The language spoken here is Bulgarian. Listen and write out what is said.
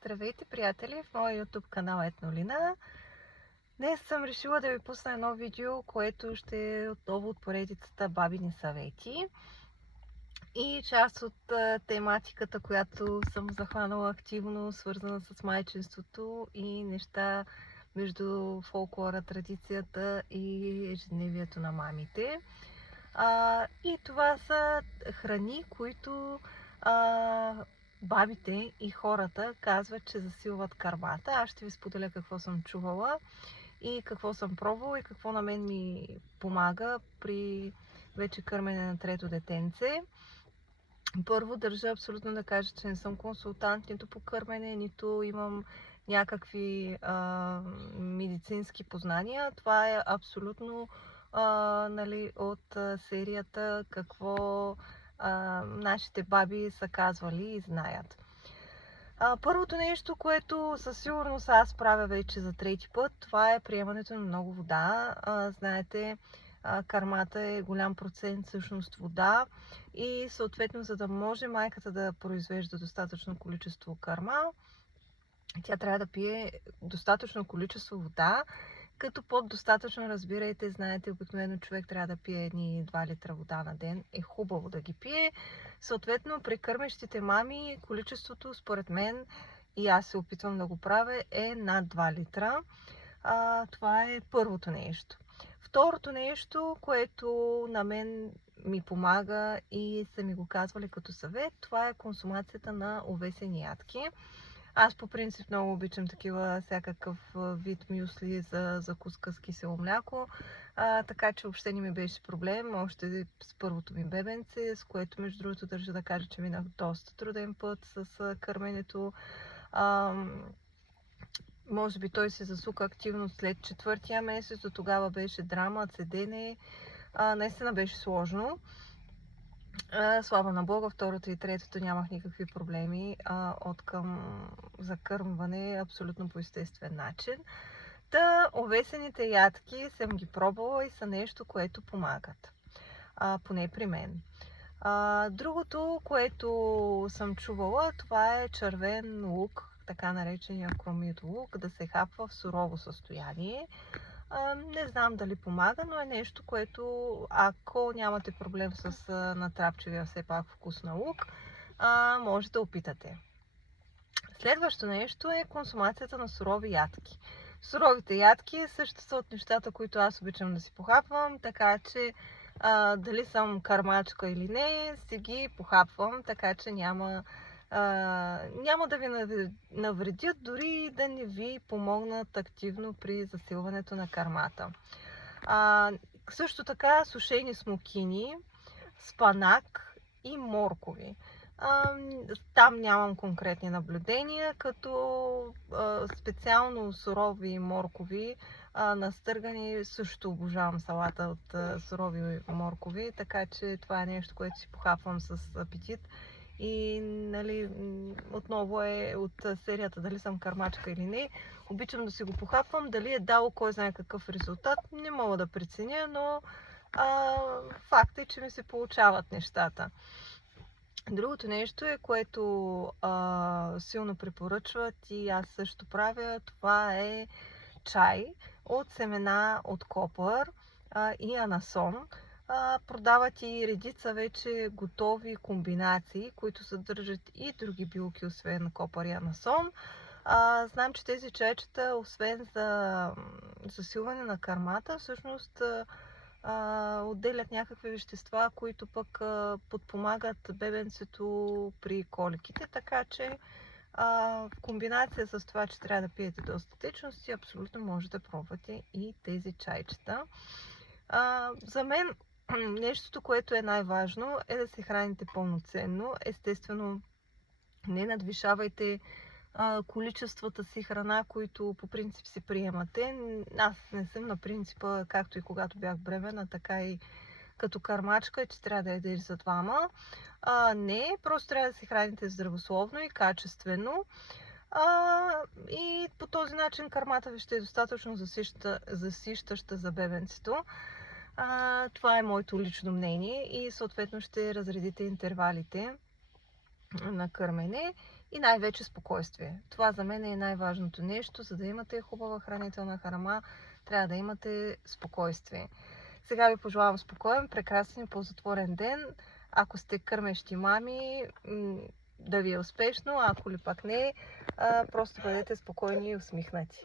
Здравейте, приятели, в моя YouTube канал Етнолина. Днес съм решила да ви пусна едно видео, което ще е отново от поредицата Бабини съвети. И част от тематиката, която съм захванала активно, свързана с майчинството и неща между фолклора, традицията и ежедневието на мамите. И това са храни, които бабите и хората казват, че засилват кърмата. Аз ще ви споделя какво съм чувала и какво съм пробвала и какво на мен ми помага при вече кърмене на трето детенце. Първо държа абсолютно да кажа, че не съм консултант нито по кърмене, нито имам някакви медицински познания. Това е абсолютно от серията какво нашите баби са казвали и знаят. Първото нещо, което със сигурност аз правя вече за трети път, това е приемането на много вода. Знаете, кърмата е голям процент всъщност вода и съответно, за да може майката да произвежда достатъчно количество кърма, тя трябва да пие достатъчно количество вода, като под достатъчно, разбирайте, знаете, обикновено човек трябва да пие 1-2 литра вода на ден. Е хубаво да ги пие. Съответно, при кърмещите мами количеството, според мен, и аз се опитвам да го правя, е над 2 литра. Това е първото нещо. Второто нещо, което на мен ми помага и са ми го казвали като съвет, това е консумацията на овесени ядки. Аз по принцип много обичам такива всякакъв вид мюсли за закуска с кисело мляко, така че въобще не ми беше проблем. Още с първото ми бебенце, с което между другото държа да кажа, че минах доста труден път с кърменето. Може би той се засука активно след четвъртия месец, до тогава беше драма, цедене. Наистина беше сложно. Слава на Бога, второто и третото нямах никакви проблеми от към закърмване абсолютно по естествен начин. Овесените ядки съм ги пробвала и са нещо, което помагат. Поне при мен. Другото, което съм чувала, това е червен лук, така наречения кромит лук, да се хапва в сурово състояние. Не знам дали помага, но е нещо, което ако нямате проблем с натрапчивия все пак вкус на лук, може да опитате. Следващо нещо е консумацията на сурови ядки. Суровите ядки също са от нещата, които аз обичам да си похапвам, така че дали съм кърмачка или не, си ги похапвам, така че няма да ви навредят, дори да не ви помогнат активно при засилването на кърмата. Също така сушени смокини, спанак и моркови. Там нямам конкретни наблюдения, като специално сурови моркови, настъргани, също обожавам салата от сурови моркови, така че това е нещо, което си похапвам с апетит. И нали, отново е от серията дали съм кърмачка или не. Обичам да си го похапвам. Дали е дало кой знае какъв резултат, не мога да преценя, но факт е, че ми се получават нещата. Другото нещо е, което силно препоръчват и аз също правя, това е чай от семена от копър и анасон. Продават и редица вече готови комбинации, които съдържат и други билки, освен копър и анасон. Знам, че тези чайчета, освен за засилване на кърмата, всъщност отделят някакви вещества, които пък подпомагат бебенцето при коликите, така че в комбинация с това, че трябва да пиете доста течности, абсолютно може да пробвате и тези чайчета. За мен нещото, което е най-важно, е да се храните пълноценно. Естествено, не надвишавайте количествата си храна, които по принцип си приемате. Аз не съм на принципа, както и когато бях бременна, така и като кърмачка, че трябва да ядеш за двама. Не, просто трябва да се храните здравословно и качествено. И по този начин кърмата ви ще е достатъчно засищаща за бебенцето. Това е моето лично мнение и съответно ще разредите интервалите на кърмене и най-вече спокойствие. Това за мен е най-важното нещо. За да имате хубава хранителна храна, трябва да имате спокойствие. Сега ви пожелавам спокоен, прекрасен и ползотворен ден. Ако сте кърмещи мами, да ви е успешно, ако ли пак не, просто бъдете спокойни и усмихнати.